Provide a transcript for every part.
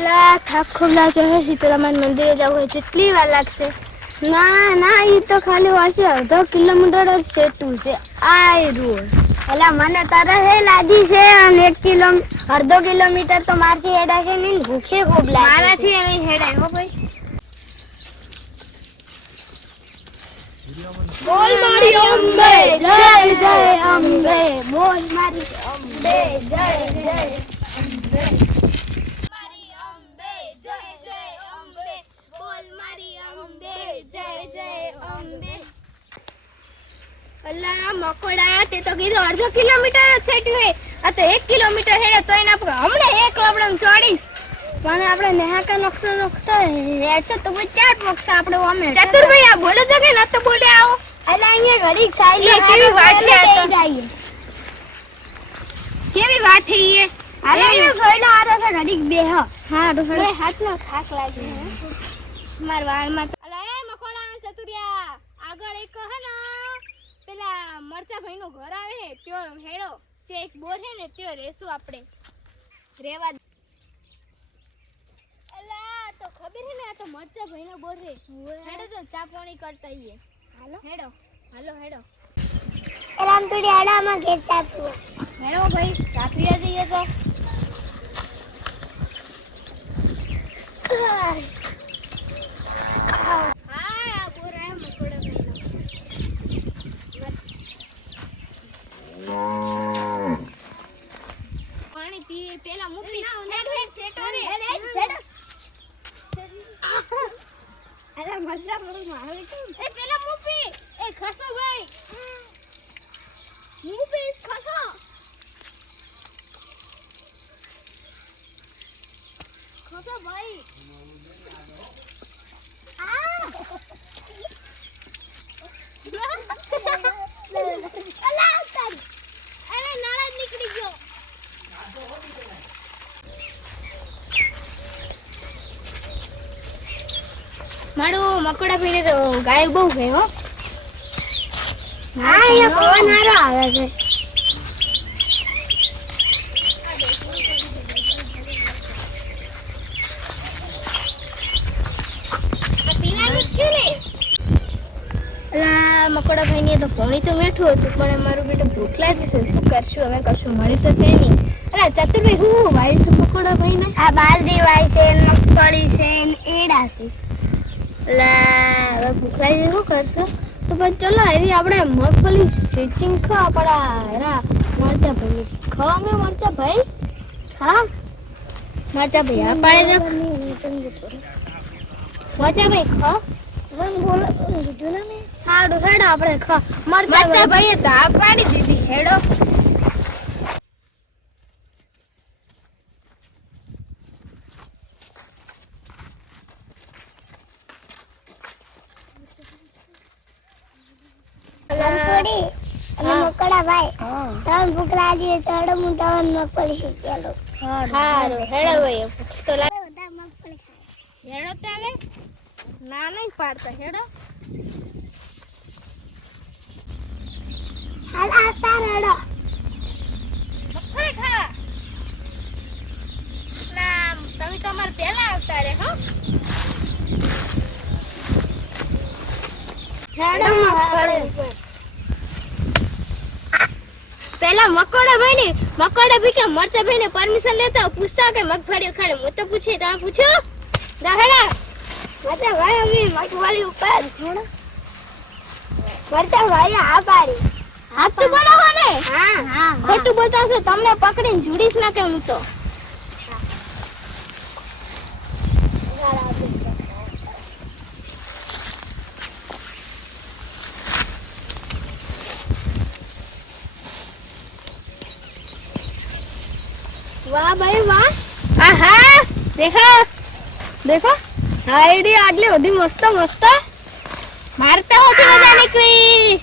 અલા થાક ખૂબ લાગે છે. સીતારામન મંદિરે જવું હોય કેટલી વાર લાગશે. ના ના એ તો ખાલી વાસી અડધો કિલોમીટર જ સેટું છે. આ રોડ. એટલે મને તરત એ લાગી છે અને એક કિલો અડધો કિલોમીટર તો મારથી હેડા છે ને ભૂખે ખૂબ લાગે મારાથી એને હેડાય હો ભાઈ. બોલ મારી અંબે જય જય અંબે. બોલ મારી અંબે જય જય અંબે મારી અંબે જય જય અંબે બોલ મારી અંબે જય જય અંબે મકોડા તે તો કીધું અડધો કિલોમીટર જ છેટ્યું હે આ તો એક કિલોમીટર હેડે તો એને આપણે હમણે એક લબડમ ચોડીશ પણ આપણે નેહાકા નખતો નખતો છે તો કોઈ ચાર પક્ષ આપણે અમે. ચતુરભાઈ આ બોલો તો કે નતો બોલે આવો? એટલે અહીંયા ઘડીક સાઈ એ કેવી છે આ કેવી વાત છે એ અરે એ ફોઈનો આરો છે ઘડીક બેહ. હા તો હાથમાં ખાસ લાગી માર વાળમાં તો અલા એ મકોડા ચતુરિયા આગળ એક હે ને પેલા મરચા ભાઈ નું ઘર આવે ને ત્યો હેડો તે એક બોર હે ને ત્યો રેસું આપણે. રેવા. અલા તો ખબર હે ને આ તો મરચા ભાઈ નો બોર હે હેડો તો ચા પાણી કરતા આઈએ. હાલો. હેડો હાલો હેડો. રામતુડી આડામાં ઘેર ચાપતું હેડો ભાઈ ચા પીવા જઈએ તો. 哦。મારું મકોડા પીને તો ગાય બહુ ગઈ હો. હા અહીંયા પવન હારો આવે છે. મકોડા ભાઈને તો પોણી તો મેઠું હતું પણ મારું બેટા ભૂખ લાગી છે. શું કરશું હવે કરશું મળી તો છે નહીં. અલા ચતુરભાઈ હું વાયુ છું મકોડા ભાઈને? આ બાલદી વાય છે મગફળી છે એડા છે. અલા હવે ભૂખ લાગી શું તો પછી ચલો હરી આપણે મગફળી સિચિંગ ખા આપણા હેરા મરચા ભાઈ ખાવા અમે મરચા ભાઈ? હા? મરચા ભાઈ આ પાડે દો. મરચા ભાઈ ખા. હાડું હેડો આપણે ખા. મરચા ભાઈએ તો આ પાડી દીધી હેડો રામતુડી અને હા. ભાઈ. તમે ભૂખ લાગી તો હું તમને મગફળી શીખેલો હારું. હેડો ભાઈ તો લાગે. મગફળી ખાય. હેડો તારે ના નહીં પાડતા. હેડો હાલ આ તાર મગફળી ખા. ના તમે તો અમારે પહેલા આવતા રે હો. હેડો મગફળી પેલા મકોડા ભાઈ ને મકોડા ભી કે મરચા ભાઈ ને પરમિશન લેતા પૂછતા કે મગફળી ખાડે હું તો પૂછે તમે પૂછ્યો દાહડા મજા ભાઈ અમે મગફળી ઉપર મરચા ભાઈ આ પાડી. હાથ તો બોલાવો ને હા. હા ખોટું બોલતા હશો તમને પકડીને જુડીશ ના કે હું તો? વાહ ભાઈ વાહ. આહા દેખો. દેખો. હાઈડી આટલી બધી મસ્ત મસ્ત. મારતા હોતી બધા નીકળી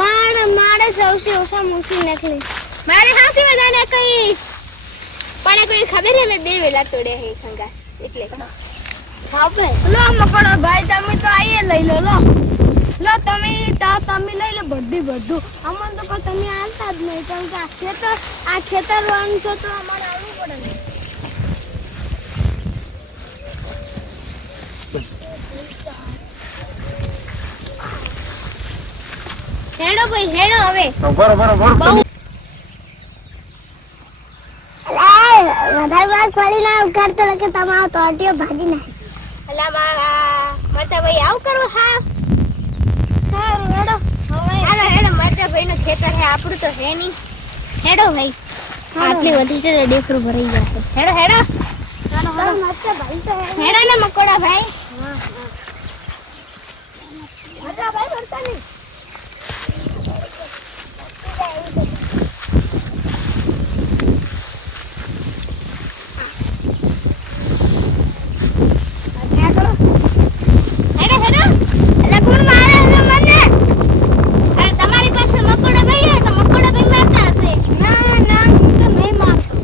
મારે મારે સૌથી ઓછા મૂકી નીકળી. મારે હાથી વધારે કઈ પણ કોઈ ખબર હે મેં બે વેલા તોડ્યા હે ખંગા એટલે. હા ભાઈ. લો મકડો ભાઈ તમે તો આઈએ લઈ લો લો. લો તમે તાર તમે લઈ લો બધી બધું. અમને તો કોઈ તમે આલતા જ નહીં કેમ કે આ ખેતર આ ખેતર વાળું તો અમારે આવવું પડે હેડો ભાઈ હેડો હવે. ઉભર વધારે વાત પડી ના ઉગાડતો કે તમારો તોટિયો ભાગી નાખે એટલે મારા ભાઈ આવું કરું હા. સારું હેડો. હાલો હેડો મરચા ભાઈ નું ખેતર હે આપણું તો હે નહીં. હેડો ભાઈ. આટલી વધી છે ડેફરું ભરાઈ જશે હેડો હેડો. હે. હેડો ને મકોડા ભાઈ. મજા ભાઈ નહીં હેડો હેડો એટલે કોણ મારે છે મને અરે તમારી પાસે મકોડા ભાઈ હોય તો મકોડા ભાઈ મારતા હશે ના ના હું તો નહીં મારતો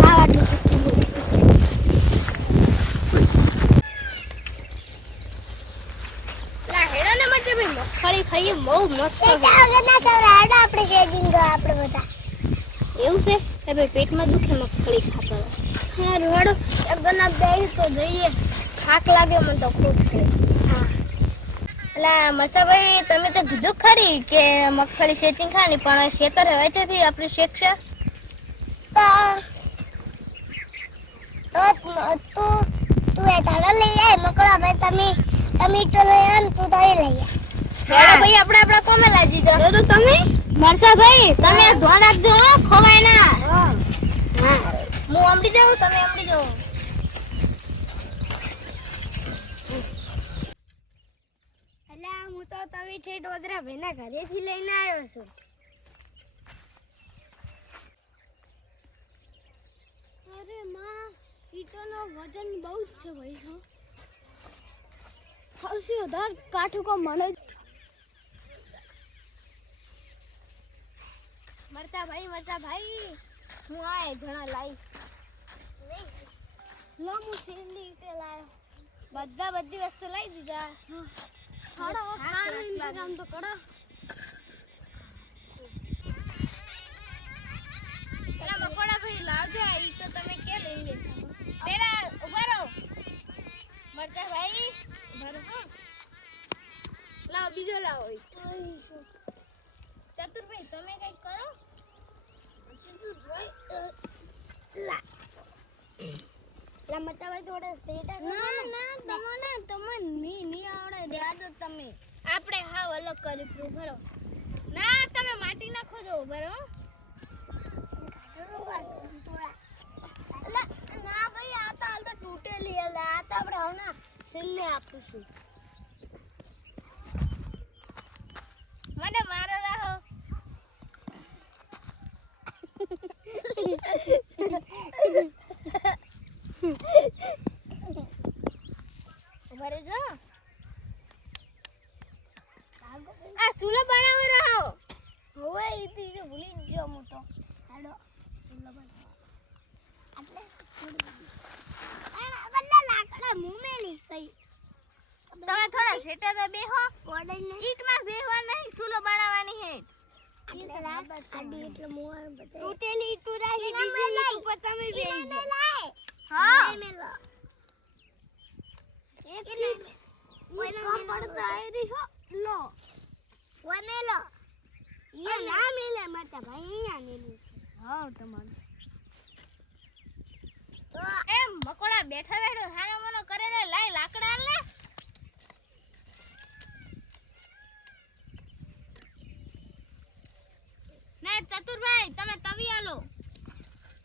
હા આટલું લા હેડો ને મરચા ભાઈ મગફળી ખાઈએ બહુ મસ્ત આપણે શેડિંગ આપણે બધા. એવું છે? ભાઈ પેટમાં દુખે મગફળી ખાતા હા રોડ ગના બેહી તો જઈએ. ખાક લાગે મને તો ખૂબ હા. એટલે મસાભાઈ તમે તો કીધું ખરી કે મગફળી શેચિંગ ખાની પણ શેતર હવે છે થી આપણે શેકશે? તો તો એ તાળો લઈ આય મકડા ભાઈ તમે તમે તો લઈ આવ તું તો એ લઈ આય હેડો ભાઈ આપણે આપણા કોમે લાજી દો તો તમે. મરસા ભાઈ તમે ધ્યાન રાખજો હો ખવાય ના હા. હું અમડી જાઉં તમે અમડી જાઓ. એટલે હું તો તમે ઠેઠ વજરા ભાઈના ઘરેથી લઈને આવ્યો છું. અરે માં ઈટોનો વજન બહુ જ છે ભાઈ હો. સૌથી વધારે કાઠું કો મને મરચા ભાઈ મરચા ભાઈ હું આય ઘણા લાઈ. લો હું છેલ્લી ઈટે લાયો. બધા બધી વસ્તુ લઈ દીધા. ખાડો ખાવાનું ઇંતજામ તો કરો. મકોડા ભાઈ લાવજો ઈ તો તમે કે લઈને બેઠા પેલા ઊભા રહો. મરચા ભાઈ લાવ લાવો બીજો લાવો. ચતુર ભાઈ તમે કંઈક કરો? સેટા ના ના તમને તમને ની ની આવડે રહ્યા તમે આપણે હાવ અલગ કરી ભરો ના તમે માટી નાખો દો ભરો ના ભાઈ આ તો હાલ તો તૂટેલી એટલે આ તો આપણે હવે ના છેલ્લે આપું મને મારો રાહો ભરે જો. આ સુલો બનાવો રહો. હવે ઈ તો ભૂલી જ ગયો હું તો. હાડો સુલો બનાવો. એટલે આ બલ્લા લાકડા મું મેલી કઈ તમે થોડા સેટા તો બેહો. ઈટમાં બેહવા નહીં સુલો બનાવવાની હે. આડી એટલે મું બધા. તૂટેલી ઈટું રાખી બીજી મેલાય. ઈટ તમે બેહી જાઓ. હા. મેલો એક એને ઈટ ઓને કામ પડતા આયરી હો. લો. ઓને મેલો ઈ ના મેલે માતા ભાઈ અહીંયા મેલું હા તમારું. એમ મકોડા બેઠા બેઠો હાનો મનો કરે રે લાય લાકડા આલ ને ને ચતુરભાઈ તમે તવી આલો.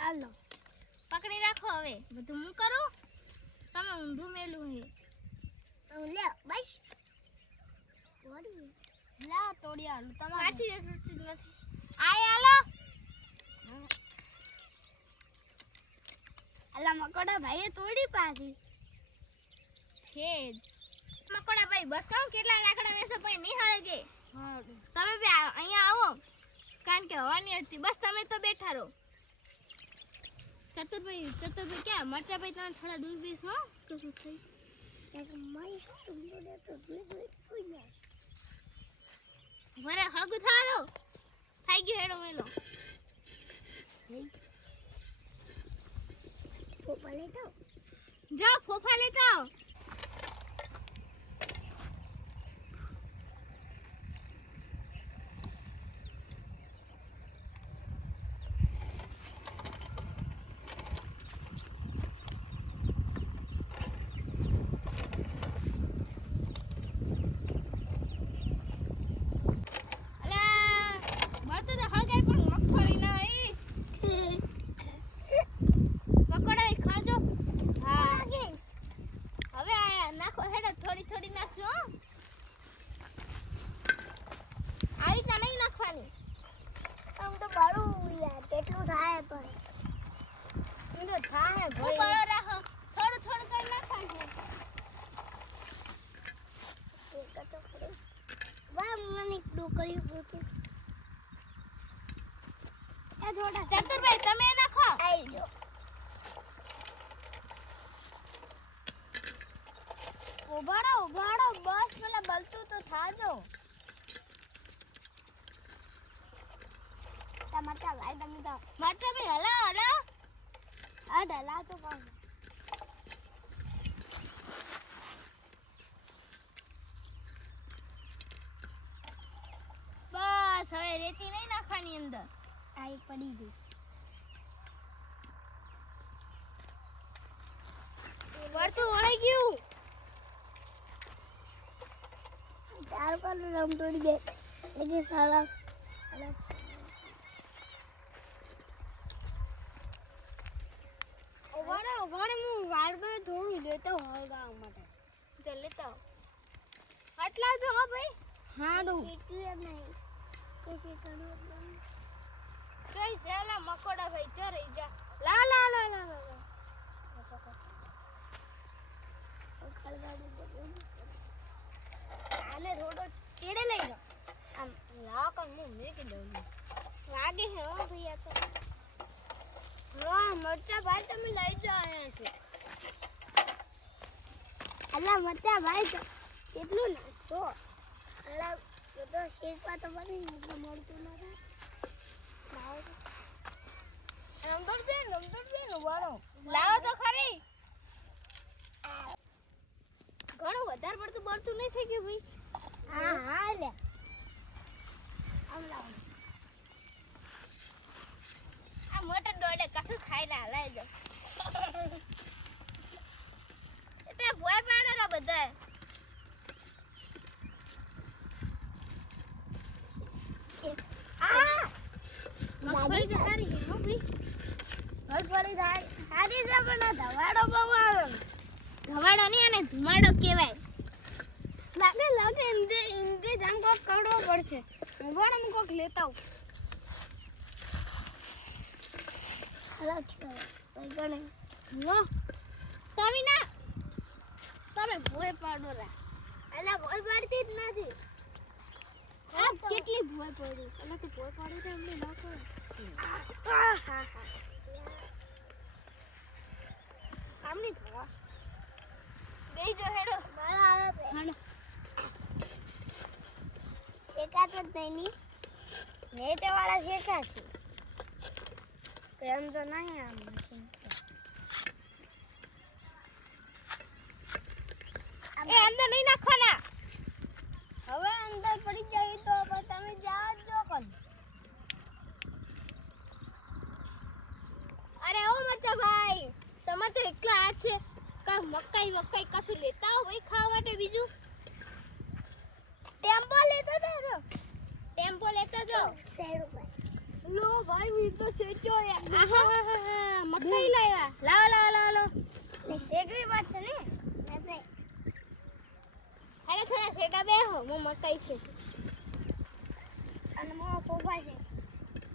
હાલો પકડી રાખો હવે. બધું હું કરું? તમે ઊંધું મેલું હે. લે બસ. લા તોડી આલો તમારે. કાચી જ નથી. આય આલો. અલા મકોડા ભાઈએ તોડી પાછી છે મકોડા ભાઈ બસ કહું કેટલા લાકડા વેસે પછી નિહાળે કે તમે બી અહીંયા આવો. કારણ કે હવાની હતી. બસ તમે તો બેઠા રહો. ચતુરભાઈ ચતુરભાઈ ક્યાં? મરચાભાઈ તમે થોડા દૂર બેસો થઈ તું કોઈ જાય. ભરે હળગું થવા દો. થઈ ગયું હેડો મેલો. ફોફા લેતા જાઓ ફોફા લેતા આવો થોડી થોડી નાખજો હો. આવી રીતના નહીં નાખવાની આમ તો બળું યાર કેટલું થાય પણ હું તો થાય ભાઈ બળો રાખો થોડું થોડું કરી નાખવાનું એક તો ખરું. વાહ મને ડોકરી પૂછું એ થોડા ચતુરભાઈ તમે નાખો આવી જો ઉભાડો ઉભાડો બસ પેલા બલતું તો થાજો. ટમાટા લાઈ તમે તો માટે ભાઈ હલા હલા. આ ડલા તો કોણ? બસ હવે રેતી નહીં નાખવાની અંદર. આઈ પડી ગઈ વળતું વળી ગયું ચાર પર રમ તોડી દે એટલે સાલા. ઉભાડો ઉભાડો હું વારમાં થોડું લેતો હળગાવા માટે ચાલ લેતા. આટલા જો હો ભાઈ હા શીખ્યું એમ નહીં કે શીખવાનું જ નહીં. કઈ જેલા મકોડા ભાઈ ચરી જા લા લા લા લા લા, ખળગાડી રોડો ચેડે લઈ લો આમ લાવ કર, હું મેકી દઉં લાગે છે, હો ભૈયા તો. હા, મરચા ભાઈ તમે લઈ જાઓ અહીંયા છે. અલા, મરચા ભાઈ તો કેટલું નાખતો અલા, બધો શેકવા તો એટલે મળતું નથી. નંબર બે નંબર બે નો લાવો તો ખરી. ઘણું વધારે પડતું બળતું નહીં થઈ ગયું ભાઈ? હા હા લે આ મોટર દોડે કશું ખાઈ ના લઈ ભોય પાડો રો બધા. આ! મગફળી સારી છે મગફળી સારી છે પણ ધવાડો બહુ આવે. ધવાડો નહીં અને ધુમાડો કહેવાય. લાગે લાગે ઇન્દે ઇન્દે જાન કોક કરવો પડશે. ધુમાડો હું કોક લેતા આવું. લો. તમે ના. તમે ભોય પાડો રા. અલા ભોય પાડતી જ નથી. હા કેટલી ભોય પડી? એટલે તું ભોય પાડી તો એમને ના કરે હા હા હા આમ નહીં થવા બે જો હેડો મારા આવે છે હાલો શેકાતો જ નહીં ની નેચે વાળા શેકાશે એમ તો નહીં આમ મશીન એ અંદર નહીં નાખવાના હવે અંદર પડી જાય તો પછી તમે જાઓ જ જો કન અરે ઓ મચ્છા ભાઈ તમે તો એકલા હાથ છે કા મકાઈ વકાઈ કશું લેતા હો ભાઈ ખાવા માટે બીજું ટેમ્પો લેતો તો ટેમ્પો લેતો જો શેર ઉપર લો ભાઈ મી તો સેચો યાર મકાઈ લાવ્યા લાવો લાવો લાવો લાવો શેકવી પડશે ને એસે અરે થોડા સેટા બે હો હું મકાઈ છે અને મો પોપા છે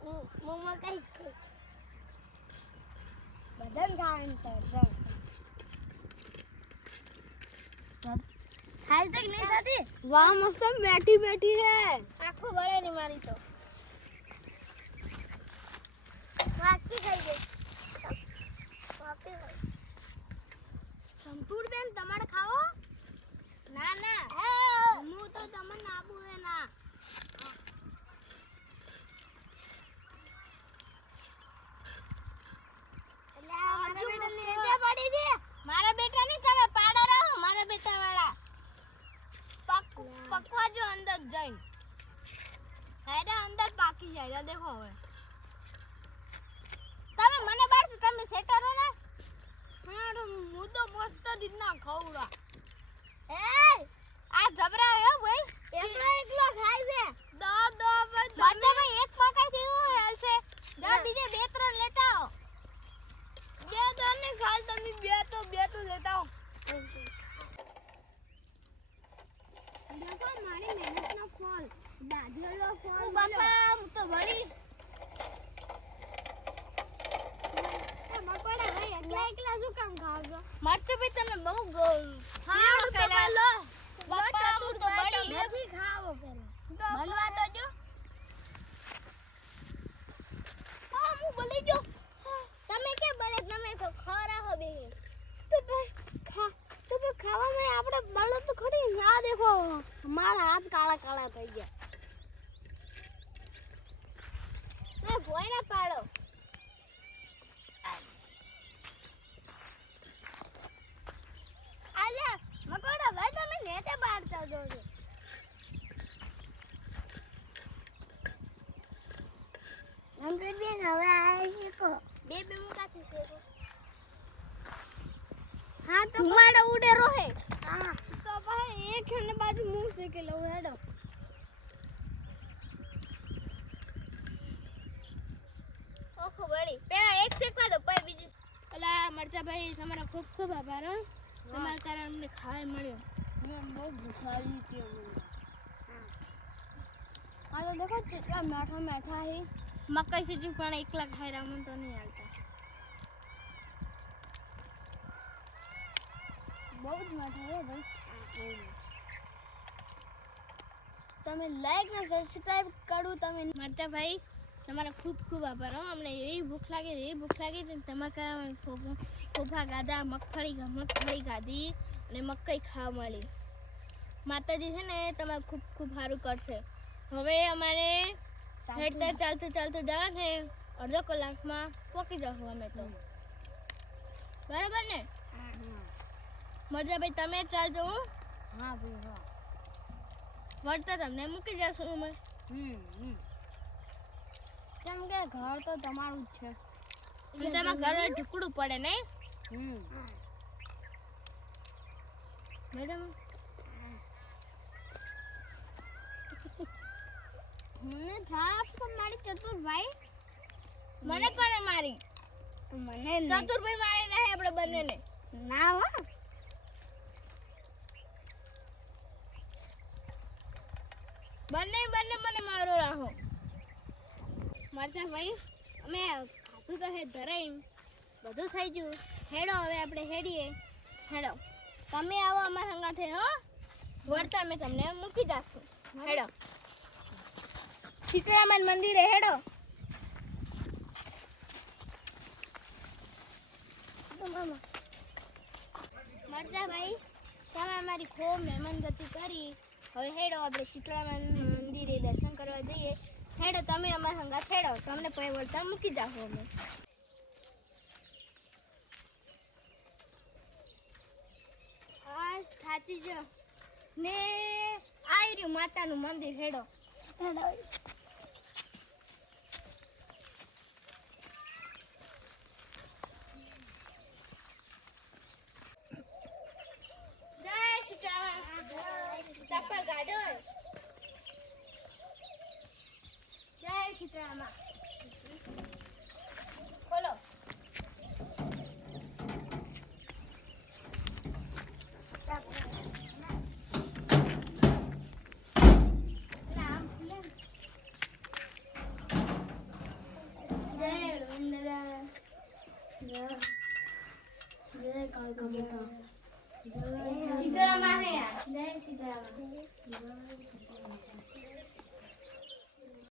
હું હું મકાઈ જ ખાઈશ બધાને ખાવાનું છે હાલ તક નહીં થતી વાહ મસ્ત બેઠી બેઠી હે. આખો બળે ની મારી તો વાકી ખાઈ ગઈ વાકી ખાઈ સંતૂર બેન તમારે ખાવો ના ના હા હું તો તમને આપું હે ના એટલે આ મારા બેટાને નીચે પડી દે મારા બેટા નહીં તમે પાડો રહો મારા બેટા વાળા પક પકવા જો અંદર જઈને હેડા અંદર પાકી જાય જા દેખો હવે તમે મને બાળશો તમે સેટરો ને હારું હું તો મસ્ત રીતના ખવડા એ આ જબરા હે ભાઈ એકલો એકલો ખાય છે દો દો બસ ભાઈ એક મકાઈ થી હું હેલ છે દો બીજે બે ત્રણ લેતા આવો બે ત્રણ ને ખાલ તમે બે તો બે તો લેતા આવો દેખો મારી મહેનતનો ફળ દાદીઓનો ફળ બાપા હું તો વળી બપોરે ભાઈ એકલા એકલા શું કામ ખાવ છો મરચું ભઈ તમે બહુ ગો- હા કઈલા લો બાપા હું તો વળી નથી ખાવો પેલા બનવા તો જો હા. જો તમે કે બને તમે તો ખરા હો બે તો ખા, તો ખાવામાં આપણે બળો તો ખડી આ દેખો. મારા હાથ કાળા કાળા થઈ ગયા. એ ભોય ના પાડો. આલ્યા મકોડા, ભાઈ, તમે નેચે પાડતા જો છો અંકલ બેન હવે આ શીખો બે બે મુકાથી હા તો ધુમાડો ઉડે રોહે હા તો ભાઈ એક ને બાજુ મું શેકે લઉં હેડો ઓખો વળી પેલા એક શીખવા દો પછી બીજી અલા મરચા ભાઈ તમારો ખૂબ ખૂબ આભાર હો તમારા કારણે અમને ખાવા મળ્યો મેં બહુ ભૂખ લાગી હતી અમને હા તો દેખો કેટલા મીઠા મીઠા હે. મકાઈ સીજી પણ એકલા ખાઈ રહ્યા મને તો નહીં હાલતા બહુ જ મજા તમે લાઈક ને સબસ્ક્રાઇબ કરું, તમે મરચા ભાઈ, તમારા ખૂબ ખૂબ આભાર હો. અમને એવી ભૂખ લાગે, એવી ભૂખ લાગી છે તમારા કારણે ફોફા ગાધા, મગફળી મગફળી ગાધી અને મકાઈ ખાવા મળી માતાજી છે ને, તમારે ખૂબ ખૂબ સારું કરશે. હવે અમારે હેઠળ ચાલતું ચાલતું જવાનું છે અડધો કલાકમાં પોકી જશું અમે તો. બરાબર ને? મરજા ભાઈ તમે ચાલજો હું. હા ભાઈ હા. વળતા તમને મૂકી જશું અમે. કેમ કે ઘર તો તમારું જ છે. તમારા ઘરે ઢીકડું પડે નહીં? હમ. મેડમ મને થાપ મારી ચતુરભાઈ. મને કોને મારી મને ચતુરભાઈ મારી રહે આપણે બંનેને. ના હો. બંને બંને મને મારો રાહો મરચા ભાઈ. અમે ખાધું તો હે ધરાઈ બધું થઈ ગયું. હેડો હવે આપણે હેડીએ. હેડો. તમે આવો અમારા હંગાથે હો. વળતા અમે તમને મૂકી દઈશું હેડો. શીતળામાન મંદિરે હેડો. મરચા ભાઈ તમે અમારી ખૂબ મહેમાનગતિ કરી. હવે હેડો આપણે શીતળામાં મંદિરે દર્શન કરવા જઈએ. હેડો તમે અમારા સંગાથ હેડો. તમને પછી વળતા મૂકી જાઓ અમે. આજ થાચી જ ને આવી રહ્યું માતાનું મંદિર હેડો. જય શીતળામાન ચપ્પલ કાઢો જય શીતળામાં ખોલો જય વંદના જય જય કાળકા સીતારામા હે જય સીતારામા